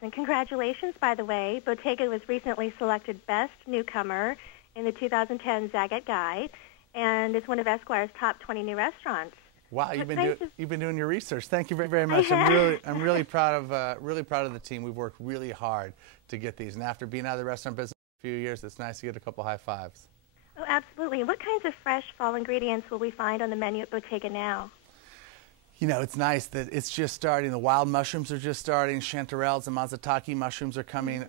And congratulations, by the way. Bottega was recently selected Best Newcomer in the 2010 Zagat Guide, and it's one of Esquire's top 20 new restaurants. Wow, you've been doing your research. Thank you very, very much. I'm really proud of the team. We've worked really hard to get these, and after being out of the restaurant business for a few years, it's nice to get a couple high fives. Oh, absolutely. What kinds of fresh fall ingredients will we find on the menu at Bottega now? You know, it's nice that it's just starting. The wild mushrooms are just starting. Chanterelles and mazzataki mushrooms are coming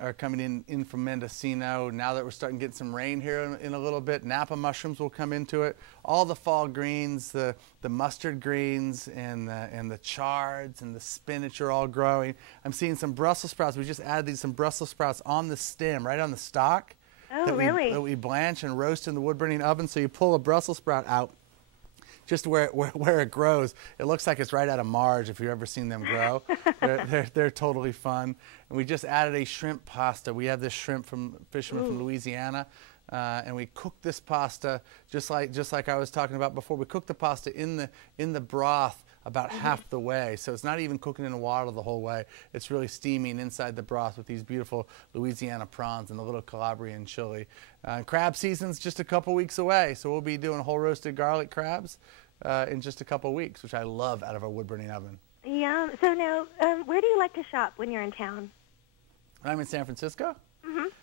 in from Mendocino. Now that we're starting to get some rain here in a little bit, Napa mushrooms will come into it. All the fall greens, the mustard greens and the chards and the spinach are all growing. I'm seeing some Brussels sprouts. We just added some Brussels sprouts on the stem, right on the stalk. Oh, really? That we blanch and roast in the wood-burning oven. So you pull a Brussels sprout out. Just where it grows, it looks like it's right out of Mars if you've ever seen them grow. They're totally fun. And we just added a shrimp pasta. We have this shrimp from fishermen from Louisiana, and we cook this pasta just like I was talking about before. We cook the pasta in the broth about half the way, so it's not even cooking in the water the whole way. It's really steaming inside the broth with these beautiful Louisiana prawns and the little Calabrian chili. Crab season's just a couple weeks away, so we'll be doing whole roasted garlic crabs in just a couple weeks, which I love out of our wood-burning oven. Yeah. So now, where do you like to shop when you're in town? I'm in San Francisco.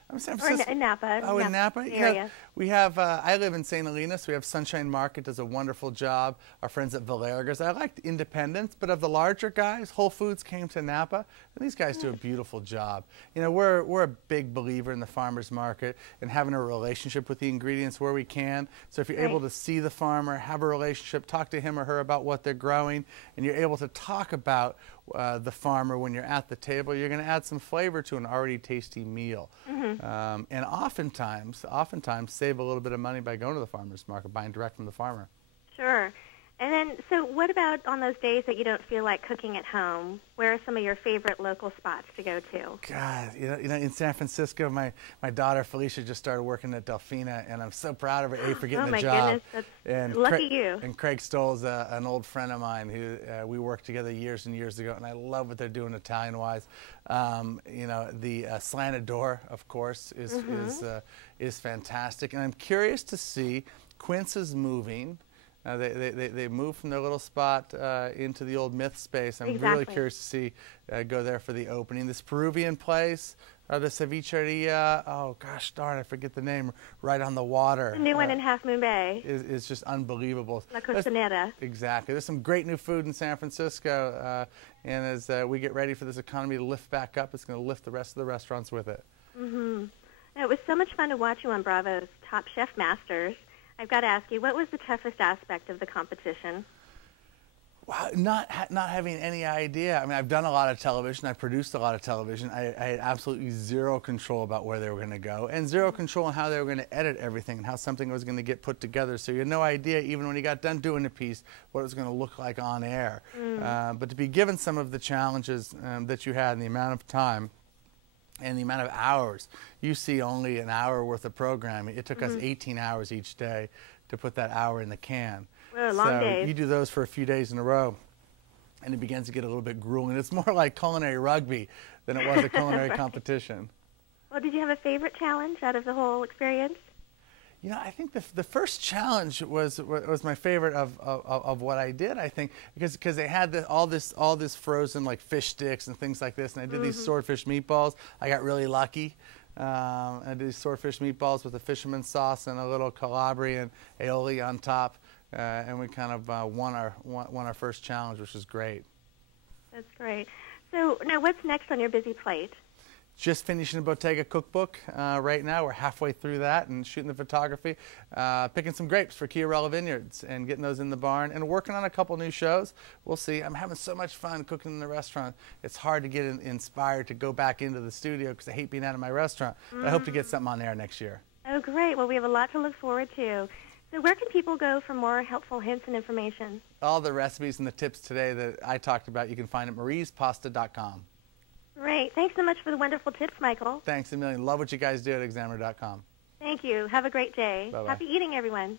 I'm in San Or Francisco. in Napa. Oh, in Napa? Area. Yeah. We have, I live in St. Helena, so we have Sunshine Market does a wonderful job. Our friends at Valerga's. I like Independence, but of the larger guys, Whole Foods came to Napa, and these guys do a beautiful job. You know, we're a big believer in the farmer's market and having a relationship with the ingredients where we can. So if you're able to see the farmer, have a relationship, talk to him or her about what they're growing, and you're able to talk about the farmer when you're at the table, you're going to add some flavor to an already tasty meal. And oftentimes save a little bit of money by going to the farmer's market, buying direct from the farmer. Sure. And then, so what about on those days that you don't feel like cooking at home? Where are some of your favorite local spots to go to? God, you know, in San Francisco, my daughter Felicia just started working at Delfina, and I'm so proud of her for getting the job. Oh my goodness, that's lucky you. And Craig Stoll's an old friend of mine who we worked together years and years ago, and I love what they're doing Italian-wise. You know, the slanted door, of course, is fantastic, and I'm curious to see Quince is moving. They moved from their little spot into the old myth space. I'm really curious to see go there for the opening. This Peruvian place, the Cevicheria, oh gosh darn, I forget the name, right on the water. The new one in Half Moon Bay. Is just unbelievable. La Costanera. Exactly. There's some great new food in San Francisco, and as we get ready for this economy to lift back up, it's going to lift the rest of the restaurants with it. It was so much fun to watch you on Bravo's Top Chef Masters. I've got to ask you, what was the toughest aspect of the competition? Wow, not having any idea. I mean, I've done a lot of television. I produced a lot of television. I had absolutely zero control about where they were going to go, and zero control on how they were going to edit everything and how something was going to get put together. So you had no idea, even when you got done doing a piece, what it was going to look like on air. But to be given some of the challenges that you had and the amount of time and the amount of hours, you see only an hour worth of programming. It took us 18 hours each day to put that hour in the can. Well, long days. You do those for a few days in a row, and it begins to get a little bit grueling. It's more like culinary rugby than it was a culinary competition. Well, did you have a favorite challenge out of the whole experience? You know, I think the first challenge was my favorite of what I did. I think because they had all this frozen like fish sticks and things like this, and I did these swordfish meatballs. I got really lucky. I did these swordfish meatballs with a fisherman's sauce and a little Calabrian aioli on top, and we kind of won our first challenge, which was great. That's great. So now, what's next on your busy plate? Just finishing the Bottega cookbook right now. We're halfway through that and shooting the photography, picking some grapes for Chiarello Vineyards and getting those in the barn, and working on a couple new shows. We'll see. I'm having so much fun cooking in the restaurant. It's hard to get inspired to go back into the studio because I hate being out of my restaurant. But I hope to get something on air next year. Oh, great. Well, we have a lot to look forward to. So where can people go for more helpful hints and information? All the recipes and the tips today that I talked about you can find at mariespasta.com. Great. Thanks so much for the wonderful tips, Michael. Thanks a million. Love what you guys do at Examiner.com. Thank you. Have a great day. Bye-bye. Happy eating, everyone.